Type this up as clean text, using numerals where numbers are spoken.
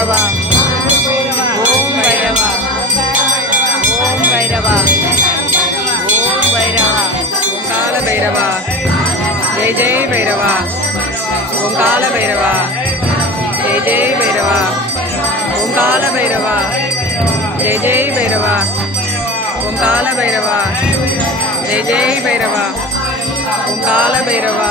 Bairavaa Om Bairavaa Om Bairavaa Om Bairavaa ஓங்கால Bairavaa Jai Jai Bairavaa ஓங்கால Bairavaa Jai Jai Bairavaa ஓங்கால Bairavaa Jai Jai Bairavaa ஓங்கால Bairavaa Jai Jai Bairavaa ஓங்கால Bairavaa